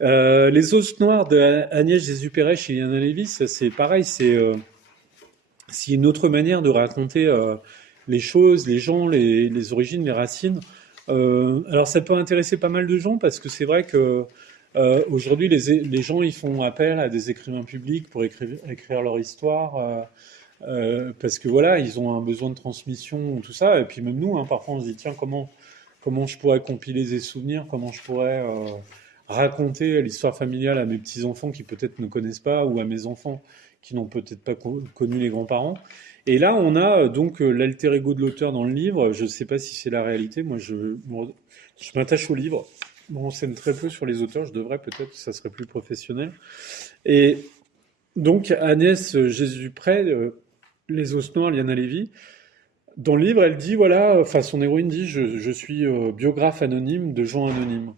Les os noirs d'Agnès Jésus-Pérez chez Yana Lévis, c'est pareil, c'est une autre manière de raconter les choses, les gens, les origines, les racines. Alors ça peut intéresser pas mal de gens parce que c'est vrai que aujourd'hui les gens ils font appel à des écrivains publics pour écrire leur histoire parce que voilà ils ont un besoin de transmission tout ça et puis même nous hein, parfois on se dit tiens comment je pourrais compiler des souvenirs, comment je pourrais raconter l'histoire familiale à mes petits-enfants qui peut-être ne connaissent pas ou à mes enfants qui n'ont peut-être pas connu les grands-parents. Et là, on a donc l'alter ego de l'auteur dans le livre. Je ne sais pas si c'est la réalité. Moi, je m'attache au livre. Je me renseigne très peu sur les auteurs. Je devrais peut-être, ça serait plus professionnel. Et donc, Agnès Jésus-Près, Les os noirs, Liana Lévy, dans le livre, elle dit, voilà, enfin, son héroïne dit, je suis biographe anonyme de gens anonymes.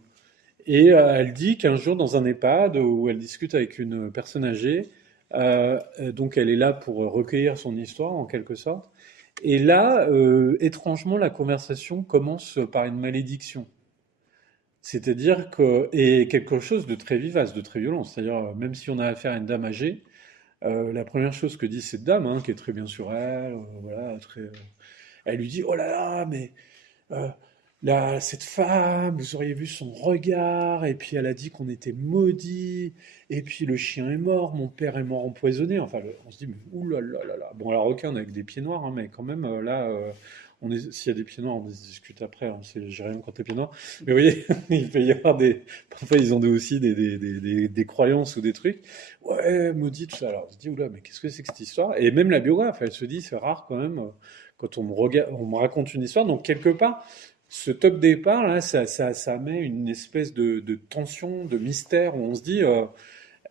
Et elle dit qu'un jour, dans un EHPAD où elle discute avec une personne âgée, donc elle est là pour recueillir son histoire en quelque sorte. Et là, étrangement, la conversation commence par une malédiction. C'est-à-dire que, et quelque chose de très vivace, de très violent. C'est-à-dire, même si on a affaire à une dame âgée, la première chose que dit cette dame, hein, qui est très bien sur elle, voilà, elle lui dit, oh là là, mais euh, cette femme, vous auriez vu son regard, et puis elle a dit qu'on était maudits, et puis le chien est mort, mon père est mort empoisonné. Enfin, on se dit, mais oulala. Bon, alors, ok, on est avec des pieds noirs, hein, mais quand même, là, s'il y a des pieds noirs, on discute après, hein, j'ai rien contre les pieds noirs. Mais vous voyez, il peut y avoir des. Parfois, ils ont aussi des croyances ou des trucs. Ouais, maudit, tout ça. Alors, on se dit, oula, mais qu'est-ce que c'est que cette histoire? Et même la biographe, elle se dit, c'est rare quand même, quand on me raconte une histoire. Donc, quelque part, ce top départ, là, ça met une espèce de tension, de mystère, où on se dit,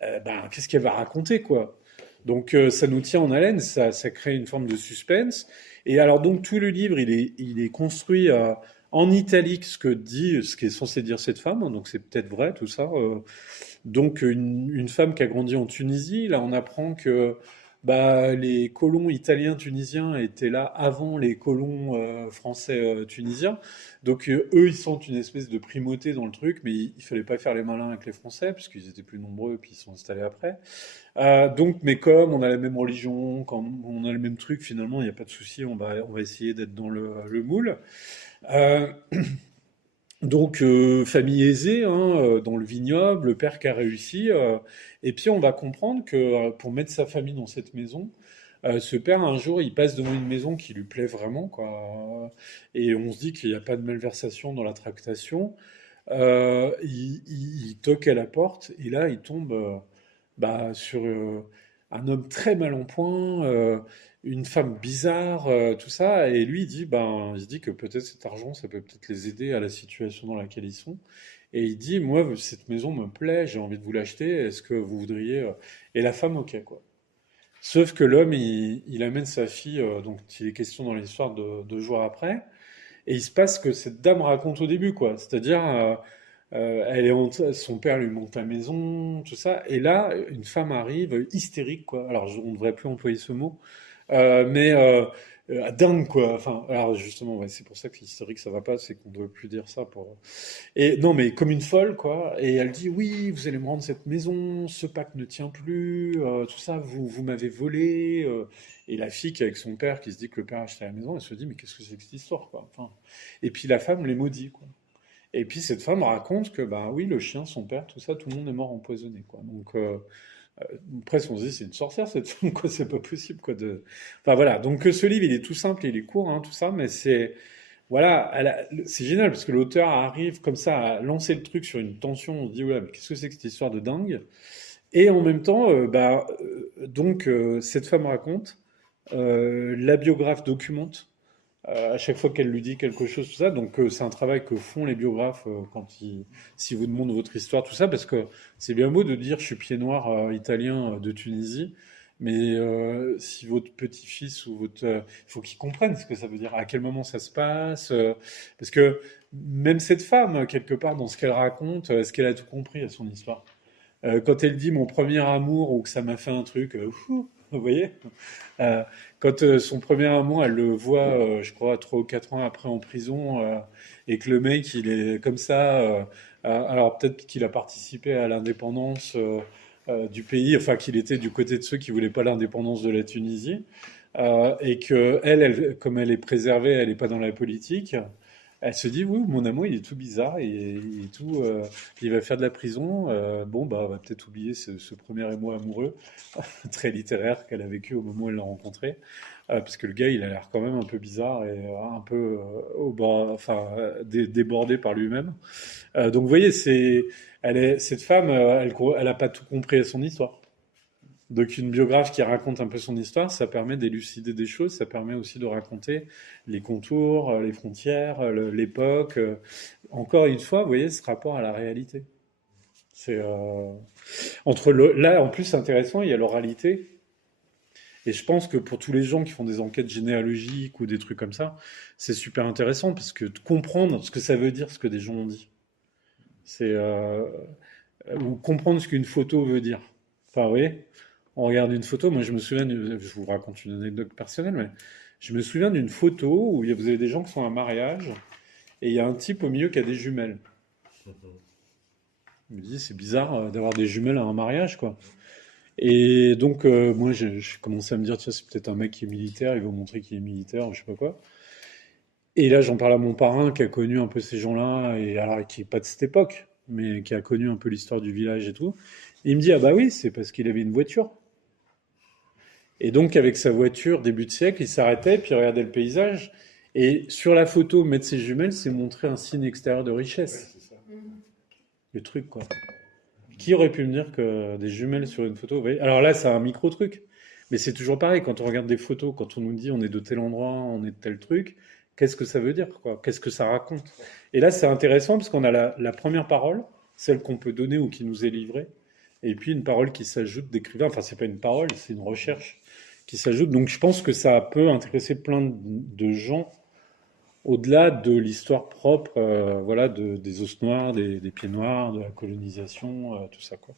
ben, qu'est-ce qu'elle va raconter, quoi. Donc ça nous tient en haleine, ça crée une forme de suspense. Et alors donc tout le livre, il est construit en italique ce qui est censé dire cette femme, hein, donc c'est peut-être vrai tout ça. Donc une femme qui a grandi en Tunisie, là on apprend que bah, les colons italiens tunisiens étaient là avant les colons français tunisiens. Donc eux ils sentent une espèce de primauté dans le truc, mais il fallait pas faire les malins avec les Français puisqu'ils étaient plus nombreux et puis ils sont installés après. Donc mais comme on a la même religion, comme on a le même truc, finalement il n'y a pas de souci, on va essayer d'être dans le moule. Euh, donc, famille aisée, hein, dans le vignoble, le père qui a réussi. Et puis, on va comprendre que pour mettre sa famille dans cette maison, ce père, un jour, il passe devant une maison qui lui plaît vraiment, quoi. Et on se dit qu'il n'y a pas de malversation dans la tractation. Il toque à la porte et là, il tombe bah, sur un homme très mal en point, une femme bizarre, tout ça. Et lui, il se dit que peut-être cet argent, ça peut peut-être les aider à la situation dans laquelle ils sont. Et il dit, moi, cette maison me plaît, j'ai envie de vous l'acheter. Est-ce que vous voudriez Et la femme, ok, quoi. Sauf que l'homme, il amène sa fille, donc il est question dans l'histoire de 2 jours après. Et il se passe que cette dame raconte au début, quoi. C'est-à-dire, son père lui monte la maison, tout ça. Et là, une femme arrive, hystérique, quoi. Alors, on ne devrait plus employer ce mot. Mais dingue, quoi. Enfin, alors justement, ouais, c'est pour ça que l'hystérique, ça va pas, c'est qu'on ne devrait plus dire ça pour. Et non, mais comme une folle, quoi. Et elle dit, oui, vous allez me rendre cette maison, ce pacte ne tient plus, tout ça, vous m'avez volé. Et la fille qui est avec son père, qui se dit que le père a acheté la maison, elle se dit, mais qu'est-ce que c'est que cette histoire, quoi. Enfin, et puis la femme les maudit, quoi. Et puis cette femme raconte que, bah oui, le chien, son père, tout ça, tout le monde est mort empoisonné, quoi. Donc, presque on se dit, c'est une sorcière, cette femme, quoi, c'est pas possible, quoi. Enfin, voilà. Donc, ce livre, il est tout simple, il est court, hein, tout ça, mais voilà, c'est génial parce que l'auteur arrive comme ça à lancer le truc sur une tension. On se dit, ouais, mais qu'est-ce que c'est que cette histoire de dingue? Et en même temps, donc, cette femme raconte, la biographe documente à chaque fois qu'elle lui dit quelque chose, tout ça. Donc, c'est un travail que font les biographes si vous demandent votre histoire, tout ça, parce que c'est bien beau de dire je suis pied noir italien de Tunisie. Mais si votre petit-fils ou il faut qu'il comprenne ce que ça veut dire, à quel moment ça se passe, parce que même cette femme, quelque part, dans ce qu'elle raconte, est-ce qu'elle a tout compris à son histoire? Quand elle dit mon premier amour ou que ça m'a fait un truc, vous voyez? Euh, Quand son premier amour, elle le voit, je crois, 3 ou 4 ans après en prison, et que le mec, il est comme ça, Alors peut-être qu'il a participé à l'indépendance du pays, enfin qu'il était du côté de ceux qui voulaient pas l'indépendance de la Tunisie, et que comme elle est préservée, elle n'est pas dans la politique. Elle se dit, oui, mon amour, il est tout bizarre, il est tout, il va faire de la prison. Bon, bah, on va peut-être oublier ce premier émoi amoureux très littéraire qu'elle a vécu au moment où elle l'a rencontré, parce que le gars, il a l'air quand même un peu bizarre et un peu au bord, enfin, débordé par lui-même. Donc, vous voyez, cette femme, elle a pas tout compris à son histoire. Donc une biographe qui raconte un peu son histoire, ça permet d'élucider des choses, ça permet aussi de raconter les contours, les frontières, l'époque. Encore une fois, vous voyez ce rapport à la réalité. C'est là, en plus, c'est intéressant, il y a l'oralité. Et je pense que pour tous les gens qui font des enquêtes généalogiques ou des trucs comme ça, c'est super intéressant parce que de comprendre ce que ça veut dire, ce que des gens ont dit, c'est ou comprendre ce qu'une photo veut dire. Enfin, vous voyez, on regarde une photo. Moi, je me souviens, je vous raconte une anecdote personnelle, mais je me souviens d'une photo où vous avez des gens qui sont à un mariage et il y a un type au milieu qui a des jumelles. Je me dis, c'est bizarre d'avoir des jumelles à un mariage, quoi. Et donc, moi, j'ai commencé à me dire, tiens, c'est peut-être un mec qui est militaire, il veut montrer qu'il est militaire, ou je sais pas quoi. Et là, j'en parle à mon parrain qui a connu un peu ces gens-là, et alors qui est pas de cette époque, mais qui a connu un peu l'histoire du village et tout. Et il me dit, ah bah oui, c'est parce qu'il avait une voiture. Et donc, avec sa voiture, début de siècle, il s'arrêtait, puis il regardait le paysage. Et sur la photo, mettre ses jumelles, c'est montrer un signe extérieur de richesse. Le truc, quoi. Qui aurait pu me dire que des jumelles sur une photo, vous voyez. Alors là, c'est un micro truc. Mais c'est toujours pareil, quand on regarde des photos, quand on nous dit on est de tel endroit, on est de tel truc, qu'est-ce que ça veut dire, quoi? Qu'est-ce que ça raconte? Et là, c'est intéressant parce qu'on a la première parole, celle qu'on peut donner ou qui nous est livrée, et puis une parole qui s'ajoute d'écrivain. Enfin, c'est pas une parole, c'est une recherche qui s'ajoute. Donc je pense que ça peut intéresser plein de gens au-delà de l'histoire propre, voilà, des os noirs, des pieds noirs, de la colonisation, tout ça, quoi.